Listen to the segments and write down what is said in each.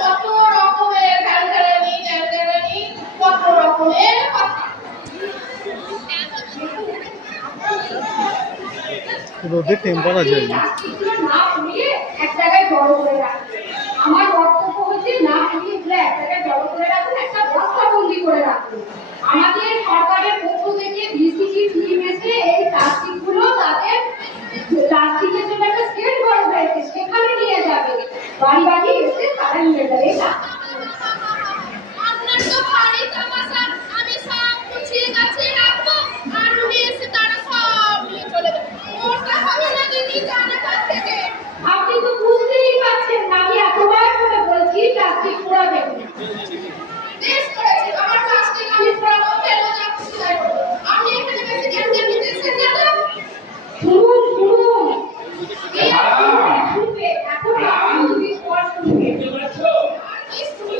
কত রকমের কত রকমের কথা। রোদে টেম্পারেচার না পুড়িয়ে এক জায়গায় জড়ো করে রাখবে। আমার বক্তব্য হচ্ছে না পুড়িয়ে এক জায়গায় জড়ো করে রাখবেন, একটা বস্তাবন্দি করে রাখবেন। আমাদের সরকারের পক্ষ থেকে ভিসিটি টিম এসে এই প্লাস্টিকগুলো তাদের প্লাস্টিকের জন্য একটা সেট করা হয়েছে, সেখানে নিয়ে যাবে, বাড়ি বাড়ি এসে তারা নিয়ে যাবে। আপনার তো ভারী তামাশা, আমি সব গুছিয়ে গাছিয়ে রাখবো আর উনি এসে তারা সব নিয়ে চলে যাবে। ওটা হবে না দিদি, জানে কাছ থেকে। আপনি তো বুঝতেই পারছেন না, আমি এতবার করে বলছি প্লাস্টিক পোড়াবেন না। বেশ করেছি, আমার প্লাস্টিক আমি পোড়াবো, ফেলবো, যা খুশি তাই করবো। আপনি এখানে বেশি জ্ঞান দিতেছেন না তো? শুনুন শুনুন, এই শুনবে এখন আপনি যদি পড় শুনবে আর কি শুনবো?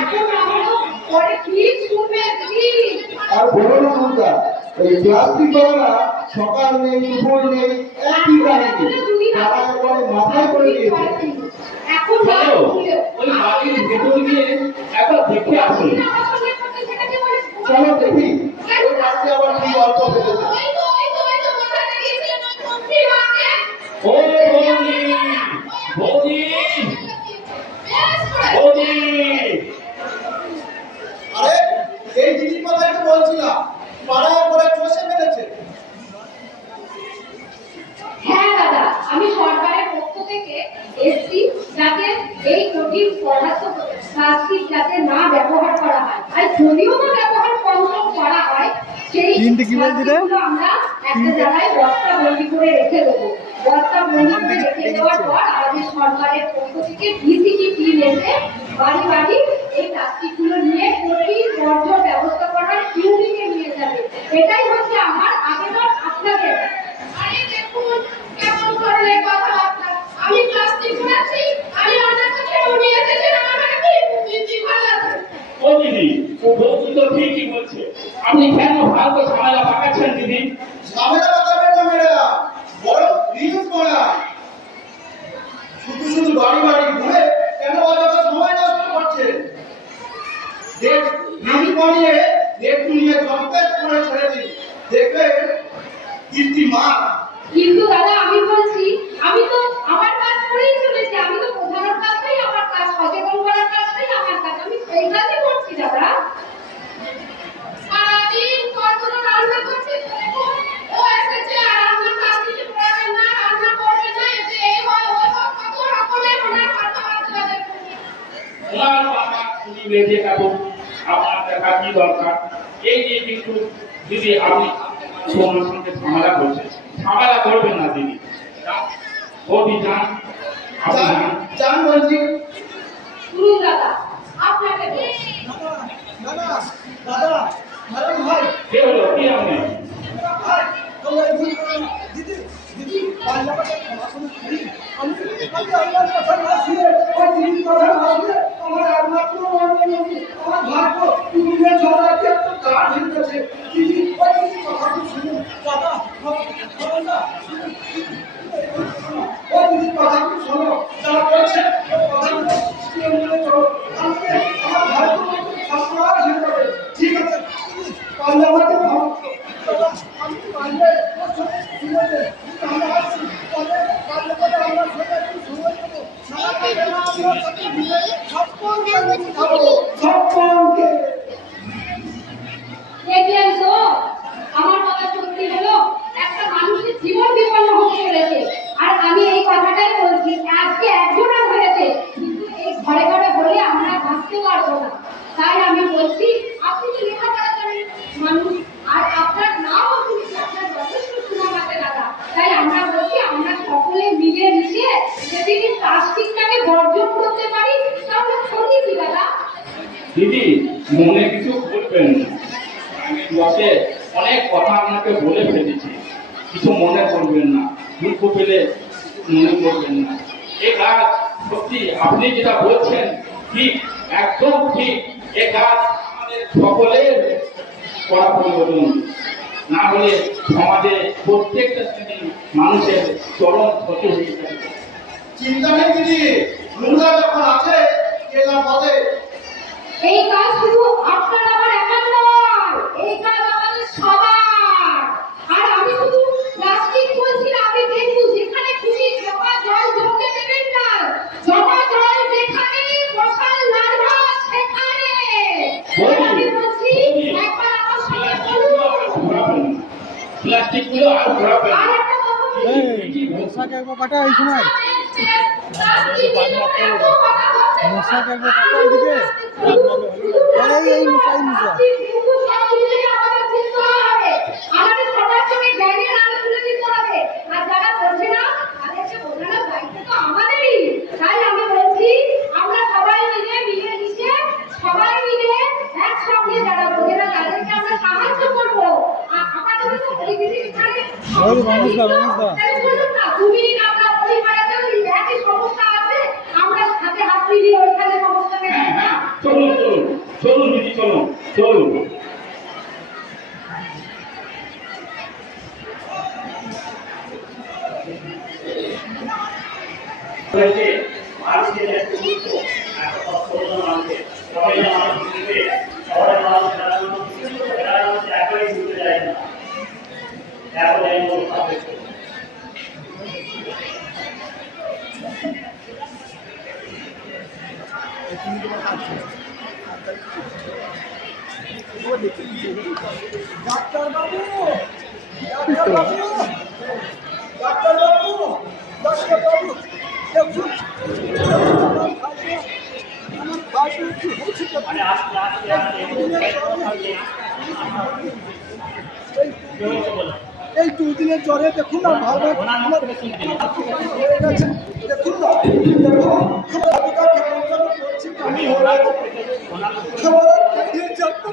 এখন আমরা পরে কি শুনবে দিদি। আর বলো না মমতা, এই প্লাস্টিক বানা সকাল নেই দুপুর নেই একই কাহিনী, তারা একবারে মাথায় করে দিয়েছে। এখন চলো ওই বাড়ির ভেতর গিয়ে একবার দেখে আসুন। চলো দেখি ওই আজকে আবার কি গল্প ফেলেছে। ওই তো বসাতে গিয়েছিলেন ওই মন্ত্রী মাকে। ও বৌদি, বৌদি, বেশ করেছি। বৌদি, আরে এই জিনিস কথাই তো বলছিলাম, পাড়ায় করে চষে ফেলেছে। হ্যাঁ দাদা, আমি সরকারের পক্ষ থেকে এসছি যাতে এই কঠিন পদার্থ প্লাস্টিক যাতে না ব্যবহার করা হয়, আর যদিও বা ব্যবহার কম করা হয় সেই প্লাস্টিকগুলো আমরা একটা জায়গায় বস্তা বন্দি করে রেখে দেবো। বস্তা বন্দি করে রেখে দেওয়ার পর আমাদের সরকারের পক্ষ থেকে ভিসিটি টিম এসে বাড়ি বাড়ি এই প্লাস্টিকগুলো নিয়ে কঠিন বর্জ্য ব্যবস্থাপনার ইউনিটে নিয়ে যাবে। এটাই হচ্ছে আমার আবেদন আপনাদের। আরে দেখুন কেমন ধরনের কথাবার্তা। আমি প্লাস্টিক ঘোরাচ্ছি, আমি রান্না করছি, উনি এসেছেন আমার বাড়িতে। দিদি ভালো আছে? ও দিদি, ও বৌদি তো ঠিকই বলছে। আপনি কেন ফালতু ঝামেলা পাকাচ্ছেন দিদি? ঝামেলা পাকাবে না মেয়েরা, বড় রিলস করা। শুধু শুধু বাড়ি বাড়ি ঘুরে কেন অযথা সময় নষ্ট করছে? দেখ রিলস বানিয়ে একটু নিয়ে জম্পেস করে ছেড়ে দিন, দেখবে কীর্তি মা। কিন্তু দাদা আমি বলছি, আমি তো আমার কাজ করেই চলেছি, আমি তো বোঝানোর কাজটাই আমার কাজ, সচেতন করার কাজটাই আমার কাজ, আমি সেই কাজই করছি দাদা। সারাদিন কতটা রান্না করছে দেখুন। ও এসেছে আর রান্নার কাজ কিছু করবেন না, রান্না করবে না, এতে এই হয় ওই হয়, কত রকমের ওনার কথাবার্তা দেখুন। ওনার বাবা উনি বেঁচে থাকুন, আপনার দেখা কি দরকার? এই যে কিন্তু দিদি আপনি তোমার সঙ্গে ঝামেলা করছেন, ঝামেলা করবেন না দিদি। বৌদি যান, আপনি যান। জান বলছি। শুনুন দাদা, আপনাকে বলছি, দাদা দাদা দাদা ভাই কে হলো? কি আপনি? ভাই তোমরা এই ভুল করো না। দিদি দিদি পাল্লাটাকে পড়াশোনা করি আমি আল্লাহর কথা না শুনে ওই দিদির কথা না শুনে আমার একমাত্র আমার ভাগ্য তুমি ছড়াতে এত কাজ হয়েছে। দিদি ওই দিদির কথা তো শুনুন দাদা, না ওই দিদির কথা তো শোনো, যা বলছে ওই কথাগুলো শুনে মনে করো। আমার ভাগ্য সবসময় হয়ে যাবে। ঠিক আছে পাল্লাটাকে ভালো দাদা, আমি পারলে ওর সাথে শুনে দে, আমরা আসছি পরে পারলে পরে আমরা সবাই একটু সময় দেবো। সারা বেলা আমরা সাথে মিলে সবকে খাবো, সবকে। দেখলেন তো আমার কথা সত্যি হলো, একটা মানুষের জীবন বিপন্ন হতে চলেছে, আর আমি এই কথাটাই বলছি, আজকে একজনের হয়েছে কিন্তু এই ঘরে ঘরে বলে আমরা ভাবতে পারবো না। তাই আমি বলছি আপনি তো লেখাপড়া করেন মানুষ, আর আপনার নামও শুনেছি, আপনার যথেষ্ট সুনাম আছে দাদা। তাই আমরা বলছি আমরা সকলে মিলে মিশে যদি প্লাস্টিকটাকে বর্জন করতে পারি তাহলে ক্ষতি কি দাদা? দিদি মনে কিছু করবেন না, আমি বসে অনেক কথা আপনাকে বলে ফেলেছি, কিছু মনে করবেন না, দুঃখ পেলে মনে করবেন না। এই কাজ সত্যি আপনি যেটা বলছেন ঠিক, একদম ঠিক। এই কাজ আমাদের সকলের করা প্রয়োজন, না হলে সমাজে প্রত্যেকটা শ্রেণীর মানুষের চরম ক্ষতি হয়ে যাবে। চিন্তা নেই দিদি, নোংরা যখন আছে এলা বলে। এই কাজ শুধু আপনার আমার একার নয়, এই কাজ আমাদের সবার। আর আমি শুধু প্লাস্টিক বলছি না, আমি দেখব যেখানে খুশি জমা জল জমতে দেবেন না। জমা জল যেখানে মশার লার্ভা সেখানে। আমি বলছি একবার আমার সাথে বলুন। প্লাস্টিক গুলো আর ঘোরাবেন আর একটা কথা বলি, এই মশাকে একবার কাটা এই সময় মশাকে একবার কাটা এদিকে এই মশা এই মশা আমাদের সবার সঙ্গে জ্ঞানের আলো তুলে দিতে হবে। আর যারা করছে না তাদেরকে বোঝানোর দায়িত্ব তো আমাদেরই। তাই আমি বলছি আমরা সবাই মিলে মিলেমিশে সবাই মিলে একসঙ্গে যারা বোঝে না তাদেরকে আমরা সাহায্য করবো। আমাদের তো পরিস্থিতি এখানে বলুন না, তুমি আমরা পরিবারেতেও একই সমস্যা আছে, আমরা হাতে হাত মিলিয়ে ওইখানে সমস্যা মেটাই না। চলুন চলুন চলুন দিদি, চলুন চলুন। হয়েছে মানুষের একটা গুরুত্ব, একটা তৎপরতা মানুষের সবাই মানুষ দিবে, শহরের মানুষ মানুষ একেবারেই ঘুরতে যায় না, এখন এই অবস্থা হয়েছে। ডাক্তার বাবু, ডাক্তার বাবু, ডাক্তার বাবু, ডাক্তার বাবু, দেখুন আমার ভাষা কি হচ্ছে মানে আস্তে আস্তে আস্তে এই দুদিনের জ্বরে দেখুন না ভালো আমার হয়ে গেছে, দেখুন না আমি খবর খাইয়ে যাবো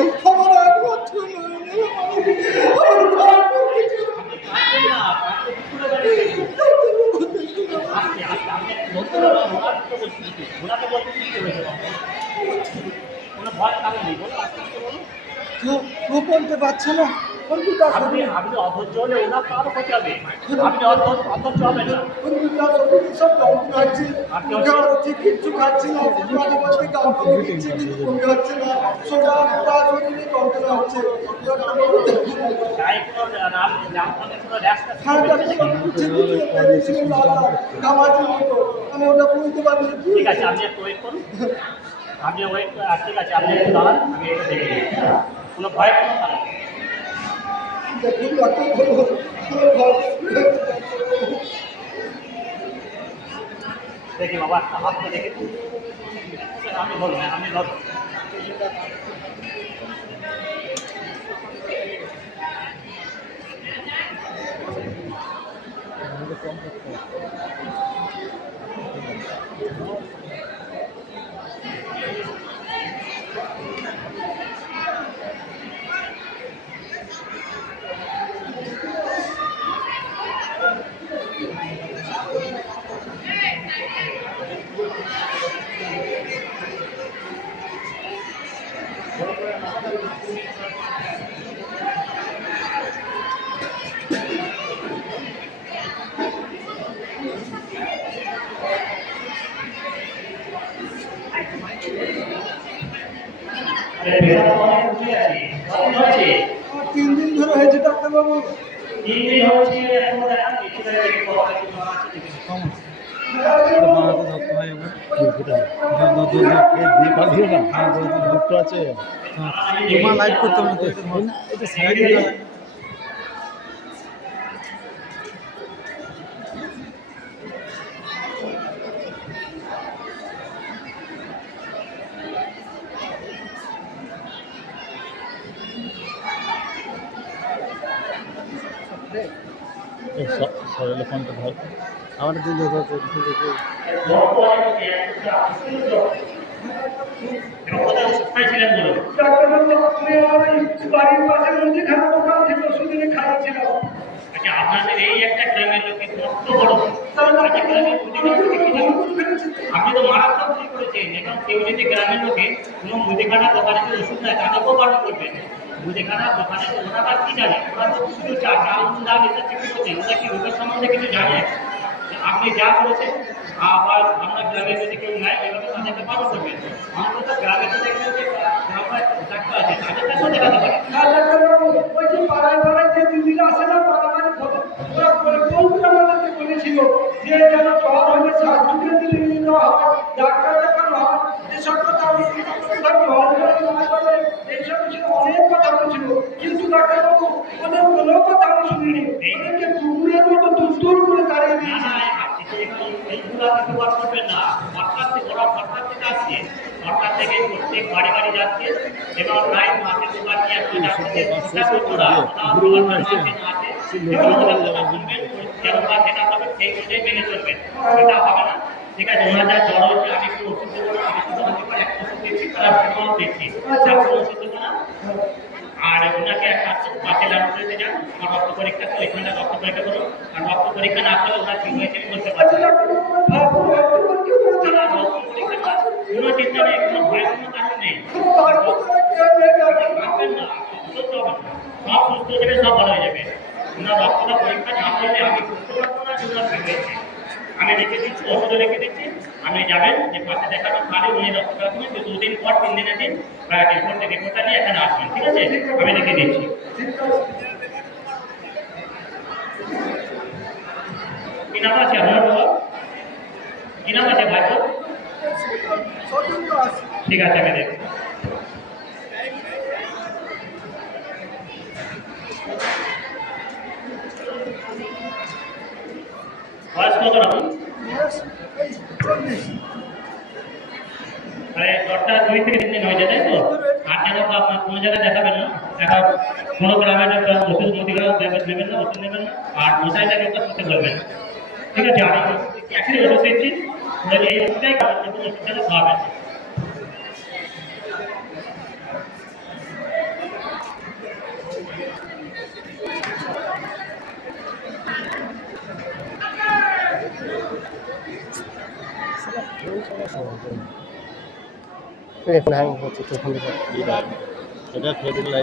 এই খবর একবার কেউ বলতে পারছে না আপনি অধৈর্য হলে ওনার কারো ক্ষতি হবে, আপনি অধৈর্য হবেন না। সব দম খাচ্ছি কিচ্ছু খাচ্ছি না, মাঝে মাঝে গান করে দিচ্ছি কিন্তু কমে হচ্ছে না, সোজা পুরা শরীরে যন্ত্রণা হচ্ছে। গায়ে কোনো জামখানে কোনো র্যাশ ট্যাশ হ্যাঁ আমি ওটা বুঝতে পারি। ঠিক আছে, আপনি একটু ওয়েট করুন, আপনি ওয়েট ঠিক আছে, আপনি একটু দাঁড়ান, আমি একটু দেখে নিই। কোনো ভয় কোনো কারণ নেই। দেখুন ডাক্তার বলবো দেখি বাবা একটা হাতটা দেখে আমি বলবো, আপনি ধরুন। আমার 3 দিন ধরে হয়েছে ডাক্তারবাবু। বানাতে ধরতে হয় এবার দিয়ে পাঠিয়ে না হ্যাঁ দুটো আছে তোমার লাইভ করতে হবে তো এটা সাইড সরলে ফোনটা ধর আমার দিন ডাক্তারবাবু আপনি আমার এই বাড়ির পাশে মুদিখানা দোকান থেকে ওষুধ এনে খাইয়েছিলাম। আচ্ছা, আপনাদের এই একটা গ্রামের লোকের কত বড় একটা গ্রামের আপনি তো মারাত্মক ভুল করেছেন। এখন কেউ যদি গ্রামের লোকে কোনো মুদিখানা দোকানে ওষুধ নেয় তাদেরকেও বারণ করবেন। মুদিখানা দোকানে তো ওনারা কি জানে, ওরা তো শুধু চাল নুন ডাল এসব কিছু করছে, ওরা কি রোগের সম্বন্ধে কিছু জানে? আপনি যা করেছেন আবার আমরা গ্রামে যদি কেউ নাই এভাবে তাদেরকে পালন করবেন। অন্তত গ্রামে তো দেখবেন যে গ্রামে ডাক্তার আছে তাদের কাছেও দেখাতে পারে। হ্যাঁ, ডাক্তারবাবু, ওই যে পাড়ায় পাড়ায় যে দিদিরা আসে না, পাড়ায় ওরা কোন আমাদেরকে বলেছিল যে যেন জ্বর হলে শ্বাসরোধের দিলে নিয়ে যাওয়া হয়, ডাক্তার দেখানো হয়, এসব কথা আমি এইসব বিষয়ে অনেক কথা বলছিল, কিন্তু ডাক্তারবাবু ওদের কোনো কথা আমি শুনিনি। ওদেরকে কুকুরের মতো দূর করে দাঁড়িয়ে না দিয়েছি। না এইগুলো আপনি ব্যবহার করবেন না। সরকার থেকে ওরা সরকার থেকে আসছে, সরকার থেকে প্রত্যেক বাড়ি বাড়ি যাচ্ছে এবং প্রায় মাসে দুবার কি একটা যাচ্ছে সেটা করবো না। সেই অনুযায়ী মেনে চলবেন, সেটা হবে না। ঠিক আছে, ওনার যা জ্বর হয়েছে আমি একটু ওষুধ দেবো না, আমি শুধু হতে পারে একটা ওষুধ দিচ্ছি, তারা সেটাও দিচ্ছি, ওষুধ দেবো না। আর ওনাকে একটা পাশে ল্যাবরেটরিতে যান, আমার রক্ত পরীক্ষা তো ওইখানে রক্ত পরীক্ষা করুন, আর রক্ত পরীক্ষা না করলে ওনার কি হয়েছে আমি বলতে পারছি না। কোনো চিন্তা নেই, কোনো ভয়ের কোনো কারণ নেই। ভাববেন না, সুস্থ হবেন, সব সুস্থ হয়ে যাবে, সব ভালো হয়ে যাবে। ওনার রক্তটা পরীক্ষা না করলে আমি বুঝতে পারবো না যে ওনার কি হয়েছে। আমি লিখে দিচ্ছি, ওষুধও লিখে দিচ্ছি, আপনি যাবেন যে পাশে দেখাবেন, তাহলে উনি রক্তটা রাখবেন, 2 দিন পর 3 দিনের দিন রিপোর্টটা নিয়ে এখানে আসবেন। ঠিক আছে, আমি লিখে দিচ্ছি। কি নাম আছে আপনার বাবা? কি নাম আছে ভাই? ঠিক আছে, আমি দেখছি। বয়স কত রকম? মানে জ্বরটা 2 থেকে 3 দিন হয়ে যায়, তাই তো? আর যেন আপনার কোনো জায়গায় দেখাবেন না, এখন কোনো গ্রামের একটা ওষুধ মুদিখানা নেবেন না, ওষুধ নেবেন না, আর মশাইটাকে ওটা শুনতে বলবেন। ঠিক আছে, আমি একই ওষুধ দিচ্ছি, এই ওষুধটাই ওষুধটা খাওয়াবেন। এটা খেয়ে দিলে